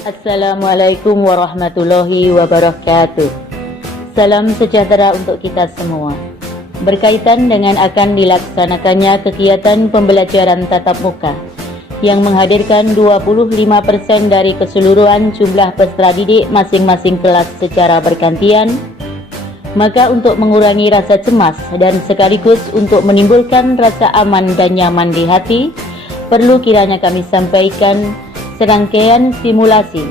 Assalamualaikum warahmatullahi wabarakatuh. Salam sejahtera untuk kita semua. Berkaitan dengan akan dilaksanakannya kegiatan pembelajaran tatap muka yang menghadirkan 25% dari keseluruhan jumlah peserta didik masing-masing kelas secara bergantian, maka untuk mengurangi rasa cemas dan sekaligus untuk menimbulkan rasa aman dan nyaman di hati, perlu kiranya kami sampaikan serangkaian simulasi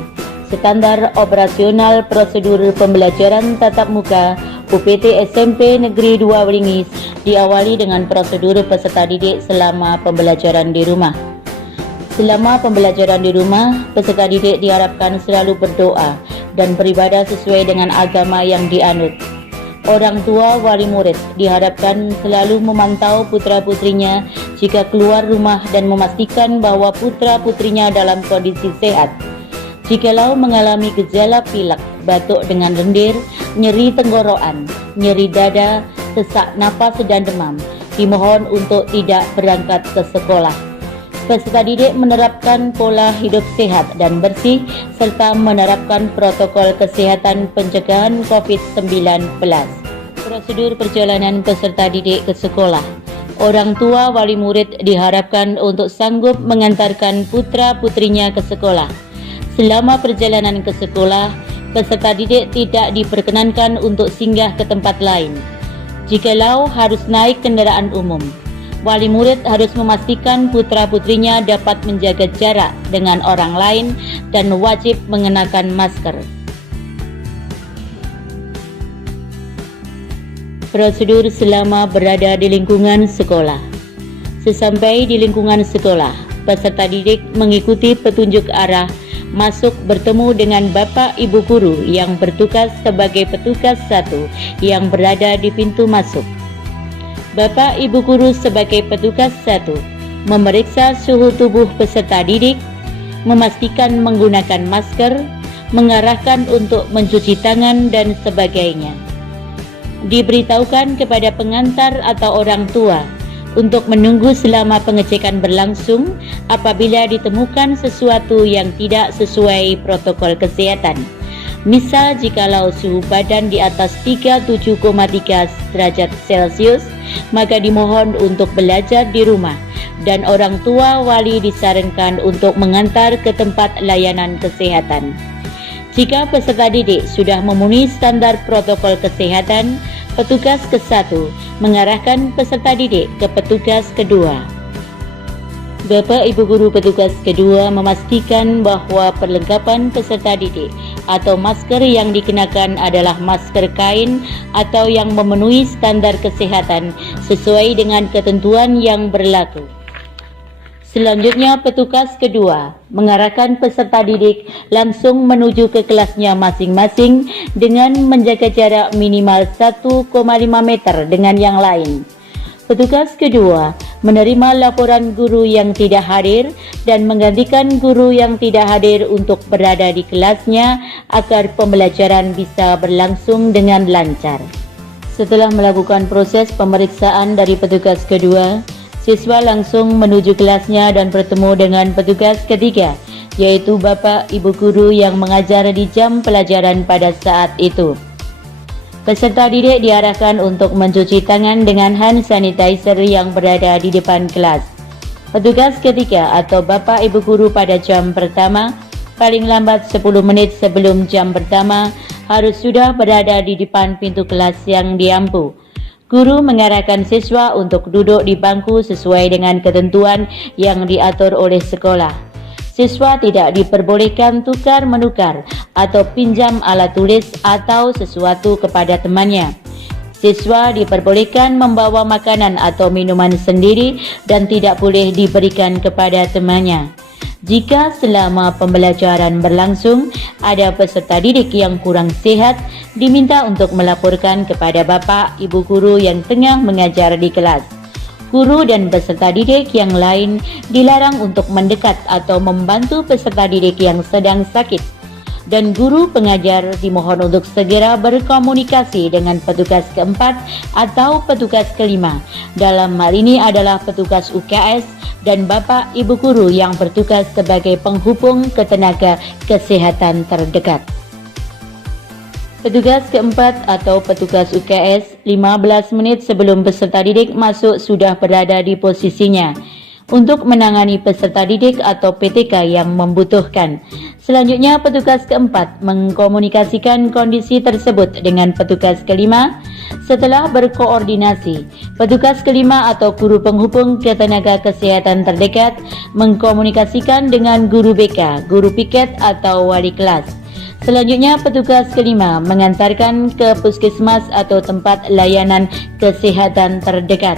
standar operasional prosedur pembelajaran tatap muka UPT SMP Negeri 2 Wringis, diawali dengan prosedur peserta didik selama pembelajaran di rumah. Selama pembelajaran di rumah, peserta didik diharapkan selalu berdoa dan beribadah sesuai dengan agama yang dianut. Orang tua wali murid diharapkan selalu memantau putra-putrinya jika keluar rumah dan memastikan bahwa putra-putrinya dalam kondisi sehat. Jikalau mengalami gejala pilek, batuk dengan lendir, nyeri tenggorokan, nyeri dada, sesak napas dan demam, dimohon untuk tidak berangkat ke sekolah. Peserta didik menerapkan pola hidup sehat dan bersih serta menerapkan protokol kesehatan pencegahan COVID-19. Prosedur perjalanan peserta didik ke sekolah. Orang tua wali murid diharapkan untuk sanggup mengantarkan putra-putrinya ke sekolah. Selama perjalanan ke sekolah, peserta didik tidak diperkenankan untuk singgah ke tempat lain. Jikalau harus naik kendaraan umum, wali murid harus memastikan putra-putrinya dapat menjaga jarak dengan orang lain dan wajib mengenakan masker. Prosedur selama berada di lingkungan sekolah. Sesampai di lingkungan sekolah, peserta didik mengikuti petunjuk arah masuk bertemu dengan Bapak Ibu Guru yang bertugas sebagai petugas 1 yang berada di pintu masuk. Bapak Ibu Guru sebagai petugas 1 memeriksa suhu tubuh peserta didik, memastikan menggunakan masker, mengarahkan untuk mencuci tangan dan sebagainya. Diberitahukan kepada pengantar atau orang tua untuk menunggu selama pengecekan berlangsung apabila ditemukan sesuatu yang tidak sesuai protokol kesehatan. Misal jikalau suhu badan di atas 37,3 derajat Celcius, maka dimohon untuk belajar di rumah dan orang tua wali disarankan untuk mengantar ke tempat layanan kesehatan. Jika peserta didik sudah memenuhi standar protokol kesehatan, petugas ke-1 mengarahkan peserta didik ke petugas kedua. Bapak Ibu Guru petugas kedua memastikan bahwa perlengkapan peserta didik atau masker yang dikenakan adalah masker kain atau yang memenuhi standar kesehatan sesuai dengan ketentuan yang berlaku. Selanjutnya, petugas kedua mengarahkan peserta didik langsung menuju ke kelasnya masing-masing dengan menjaga jarak minimal 1,5 meter dengan yang lain. Petugas kedua menerima laporan guru yang tidak hadir dan menggantikan guru yang tidak hadir untuk berada di kelasnya agar pembelajaran bisa berlangsung dengan lancar. Setelah melakukan proses pemeriksaan dari petugas kedua, siswa langsung menuju kelasnya dan bertemu dengan petugas ketiga, yaitu Bapak Ibu Guru yang mengajar di jam pelajaran pada saat itu. Peserta didik diarahkan untuk mencuci tangan dengan hand sanitizer yang berada di depan kelas. Petugas ketiga atau Bapak Ibu Guru pada jam pertama, paling lambat 10 menit sebelum jam pertama, harus sudah berada di depan pintu kelas yang diampu. Guru mengarahkan siswa untuk duduk di bangku sesuai dengan ketentuan yang diatur oleh sekolah. Siswa tidak diperbolehkan tukar-menukar atau pinjam alat tulis atau sesuatu kepada temannya. Siswa diperbolehkan membawa makanan atau minuman sendiri dan tidak boleh diberikan kepada temannya. Jika selama pembelajaran berlangsung ada peserta didik yang kurang sehat, diminta untuk melaporkan kepada Bapak Ibu Guru yang tengah mengajar di kelas. Guru dan peserta didik yang lain dilarang untuk mendekat atau membantu peserta didik yang sedang sakit. dan guru pengajar dimohon untuk segera berkomunikasi dengan petugas keempat atau petugas kelima. Dalam hal ini adalah petugas UKS dan Bapak Ibu guru yang bertugas sebagai penghubung ke tenaga kesehatan terdekat. Petugas keempat atau petugas UKS 15 menit sebelum peserta didik masuk sudah berada di posisinya untuk menangani peserta didik atau PTK yang membutuhkan. Selanjutnya petugas keempat mengkomunikasikan kondisi tersebut dengan petugas kelima. Setelah berkoordinasi, petugas kelima atau guru penghubung ke tenaga kesehatan terdekat mengkomunikasikan dengan guru BK, guru piket atau wali kelas. Selanjutnya petugas kelima mengantarkan ke puskesmas atau tempat layanan kesehatan terdekat.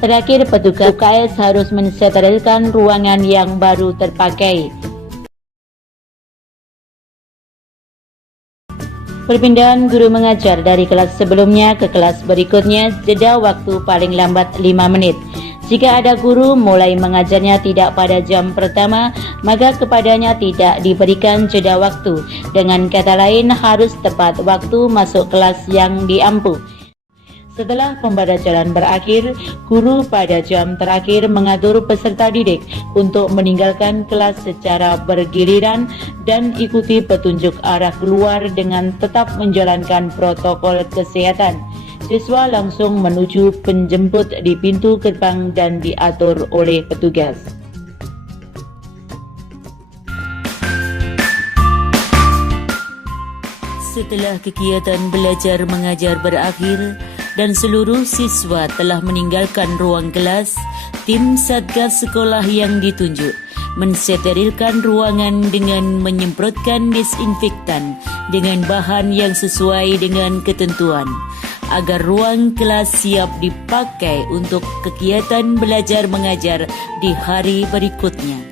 Terakhir, petugas UKS harus mensterilkan ruangan yang baru terpakai. Perpindahan guru mengajar dari kelas sebelumnya ke kelas berikutnya jeda waktu paling lambat 5 menit. Jika ada guru mulai mengajarnya tidak pada jam pertama, maka kepadanya tidak diberikan jeda waktu. Dengan kata lain, harus tepat waktu masuk kelas yang diampu. Setelah pembelajaran berakhir, guru pada jam terakhir mengatur peserta didik untuk meninggalkan kelas secara bergiliran dan ikuti petunjuk arah keluar dengan tetap menjalankan protokol kesehatan. Siswa langsung menuju penjemput di pintu gerbang dan diatur oleh petugas. Setelah kegiatan belajar mengajar berakhir dan seluruh siswa telah meninggalkan ruang kelas, tim Satgas sekolah yang ditunjuk mensterilkan ruangan dengan menyemprotkan desinfektan dengan bahan yang sesuai dengan ketentuan agar ruang kelas siap dipakai untuk kegiatan belajar mengajar di hari berikutnya.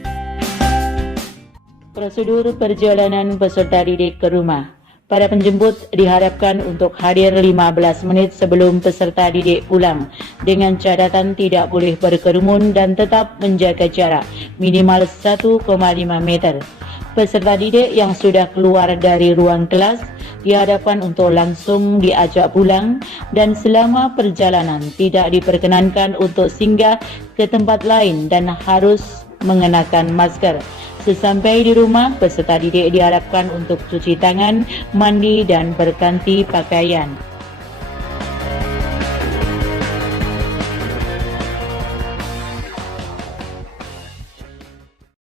Prosedur perjalanan peserta didik ke rumah. Para penjemput diharapkan untuk hadir 15 menit sebelum peserta didik pulang dengan catatan tidak boleh berkerumun dan tetap menjaga jarak minimal 1,5 meter. Peserta didik yang sudah keluar dari ruang kelas diharapkan untuk langsung diajak pulang dan selama perjalanan tidak diperkenankan untuk singgah ke tempat lain dan harus mengenakan masker. Sesampai di rumah, peserta didik diharapkan untuk cuci tangan, mandi, dan berganti pakaian.